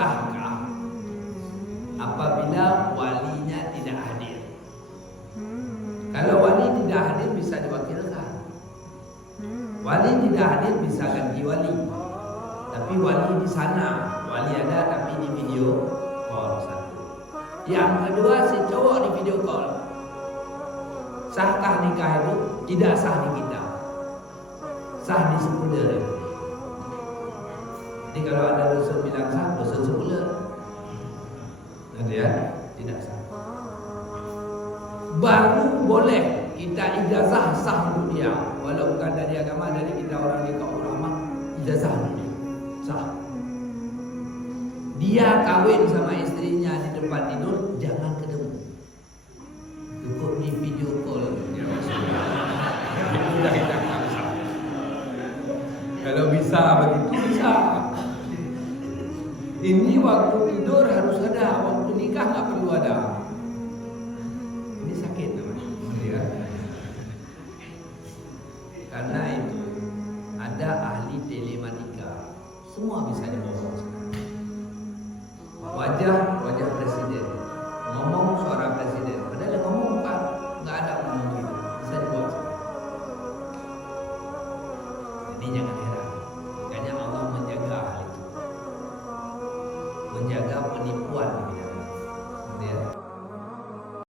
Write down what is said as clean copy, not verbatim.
sahkah apabila walinya tidak hadir? Kalau wali tidak hadir bisa diwakilkan. Wali tidak hadir bisa ganti wali. Tapi wali di sana, wali ada tapi di video call satu. Yang kedua si cowok di video call. Sahkah nikah itu? Tidak sah di kita. Sah di sekuler. Jadi kalau ada dosa bilang sah, dosa sekuler. Nanti ya, tidak sah. Baru boleh kita ijazah sah untuk dia, walau bukan dari agama, dari kita orang di kaum ulama, ijazah untuk dia sah. Dia kawin sama istrinya di tempat tidur, jangan ketemu, cukup di video call. Sudah kita sah. Kalau bisa begitu bisa. Ini waktu tidur harus ada, waktu nikah nggak perlu ada. Ini sakit namanya, ya. Karena itu ada ahli telematika, semua bisa dibawa. Wajah presiden, ngomong suara presiden, padahal ngomong kan nggak ada ngomong itu.